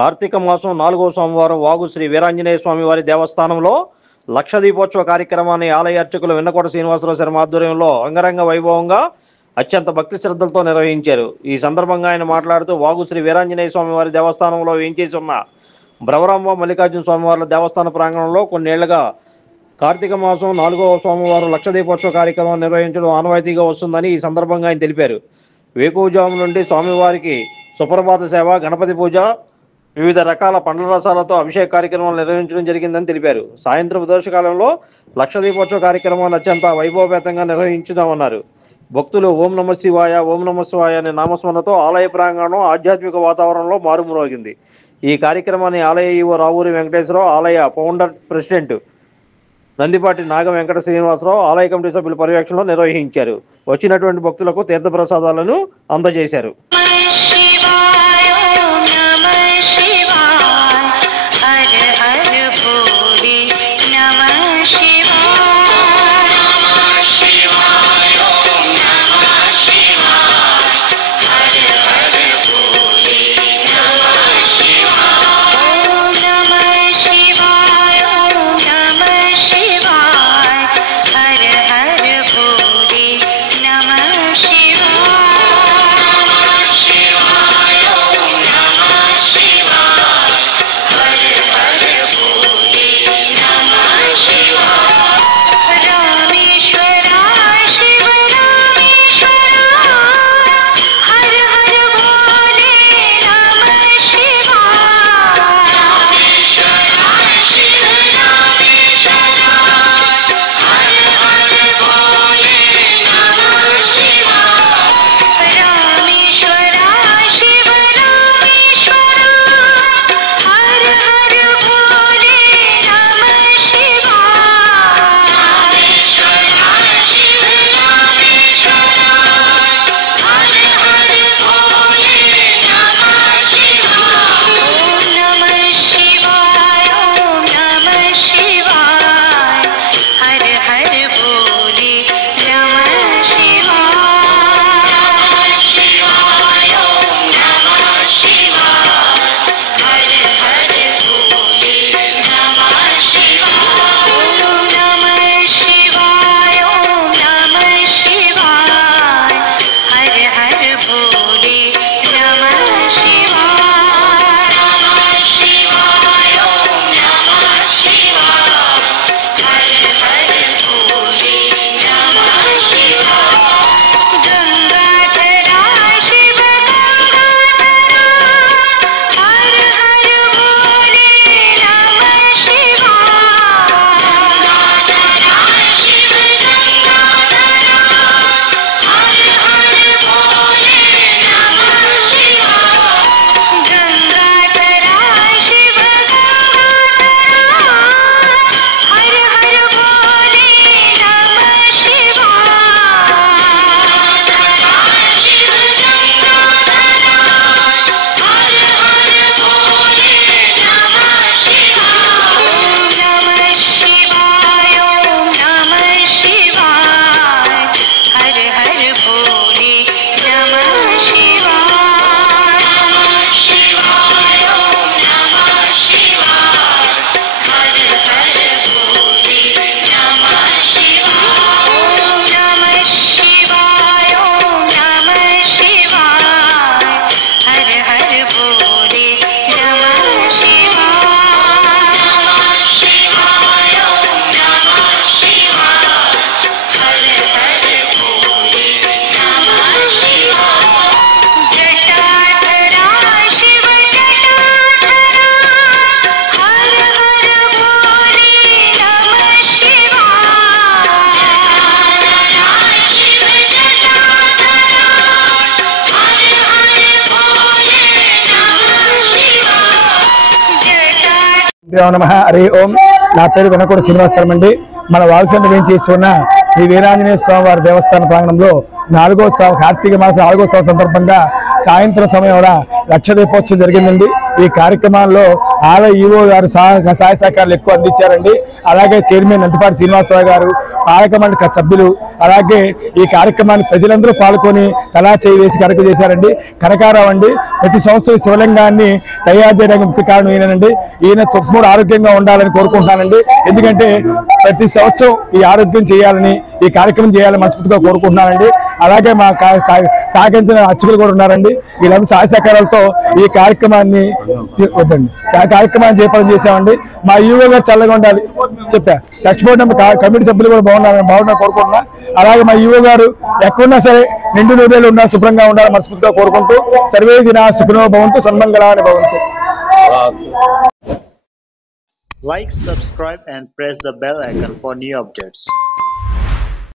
కార్తీక మాసం 4వ సోమవారం వాగు శ్రీ వీరాంజనేయ స్వామి వారి దేవస్థానంలో లక్ష దీపోత్సవ కార్యక్రమాన్ని ఆలయ అర్చకులు వెన్నకోట శ్రీనివాసరావు శర్మ ఆధ్వర్యంలో అంగరంగ వైభవంగా అత్యంత భక్తి శ్రద్ధలతో నిర్వహించారు. ఈ సందర్భంగా ఆయన మాట్లాడుతూ వాగు శ్రీ వీరాంజనేయ స్వామి వారి దేవస్థానంలో వేంచేసి ఉన్న బ్రవరాంబ మల్లికార్జున స్వామివార్ల దేవస్థాన ప్రాంగణంలో కొన్నేళ్లుగా కార్తీక మాసం 4వ సోమవారం లక్ష దీపోత్సవ కార్యక్రమం నిర్వహించడం ఆనవాయితీగా వస్తుందని ఈ సందర్భంగా ఆయన తెలిపారు. వేకువజాము నుండి స్వామివారికి సుప్రభాత సేవ, గణపతి పూజ, వివిధ రకాల పండ్ల రసాలతో అభిషేక కార్యక్రమాలు నిర్వహించడం జరిగిందని తెలిపారు. సాయంత్రం దోషకాలంలో లక్ష దీపోత్సవ కార్యక్రమాన్ని అత్యంత వైభవపేతంగా నిర్వహించుదామన్నారు. భక్తులు ఓం నమ శివాయ, ఓం నమ శివాయ అనే నామస్మరణతో ఆలయ ప్రాంగణం ఆధ్యాత్మిక వాతావరణంలో మారుమ్రోగింది. ఈ కార్యక్రమాన్ని ఆలయ ఈవో రావూరి వెంకటేశ్వరరావు, ఆలయ ఫౌండర్ ప్రెసిడెంట్ నందిపాటి నాగ వెంకట శ్రీనివాసరావు, ఆలయ కమిటీ సభ్యుల పర్యవేక్షణలో నిర్వహించారు. వచ్చినటువంటి భక్తులకు తీర్థప్రసాదాలను అందజేశారు. నమః హరి ఓం. నా పేరు వెన్నకోట శ్రీనివాస శర్మ అండి. మన వాల్సంత వేయించేసి ఉన్న శ్రీ వీరాంజనేయ స్వామి వారి దేవస్థాన ప్రాంగణంలో 4వ కార్తీక మాసం 4వ సందర్భంగా సాయంత్రం సమయంలో లక్ష దీపోత్సవం జరిగిందండి. ఈ కార్యక్రమాల్లో ఆలయ ఈవో గారు సహాయ సహకారాలు ఎక్కువ అందించారండి. అలాగే చైర్మన్ నంతిపాటి శ్రీనివాసరావు గారు, పాలక మండలి సభ్యులు, అలాగే ఈ కార్యక్రమాన్ని ప్రజలందరూ పాల్గొని తలా చేయి వేసి కనుక చేశారండి. కనకారావు అండి ప్రతి సంవత్సరం శివలింగాన్ని తయారు చేయడానికి ముఖ్య కారణం ఈయనండి. ఈయన చొప్పుడు ఆరోగ్యంగా ఉండాలని కోరుకుంటున్నానండి. ఎందుకంటే ప్రతి సంవత్సరం ఈ ఆరోగ్యం చేయాలని, ఈ కార్యక్రమం చేయాలని మనస్ఫూర్తిగా కోరుకుంటున్నానండి. అలాగే మా సహకరించిన అర్చకులు కూడా ఉన్నారండి. వీళ్ళందరూ సహాయ సహకారాలతో ఈ కార్యక్రమాన్ని చేపట్టం చేశామండి. మా ఈవో గారు చల్లగా ఉండాలి చెప్పా. లక్ష్మీపట్నం కమిటీ సభ్యులు కూడా బాగున్నారు కోరుకుంటున్నా. అలాగే మా ఈవో గారు ఎక్కడున్నా సరే నిండు నూరేళ్ళు ఉండాలి, శుభ్రంగా ఉండాలి మనస్ఫూర్తిగా కోరుకుంటూ సర్వే జనా సుఖినో భవంతు సన్మంగళాని భవంతు. Like, subscribe and press the bell icon for new updates.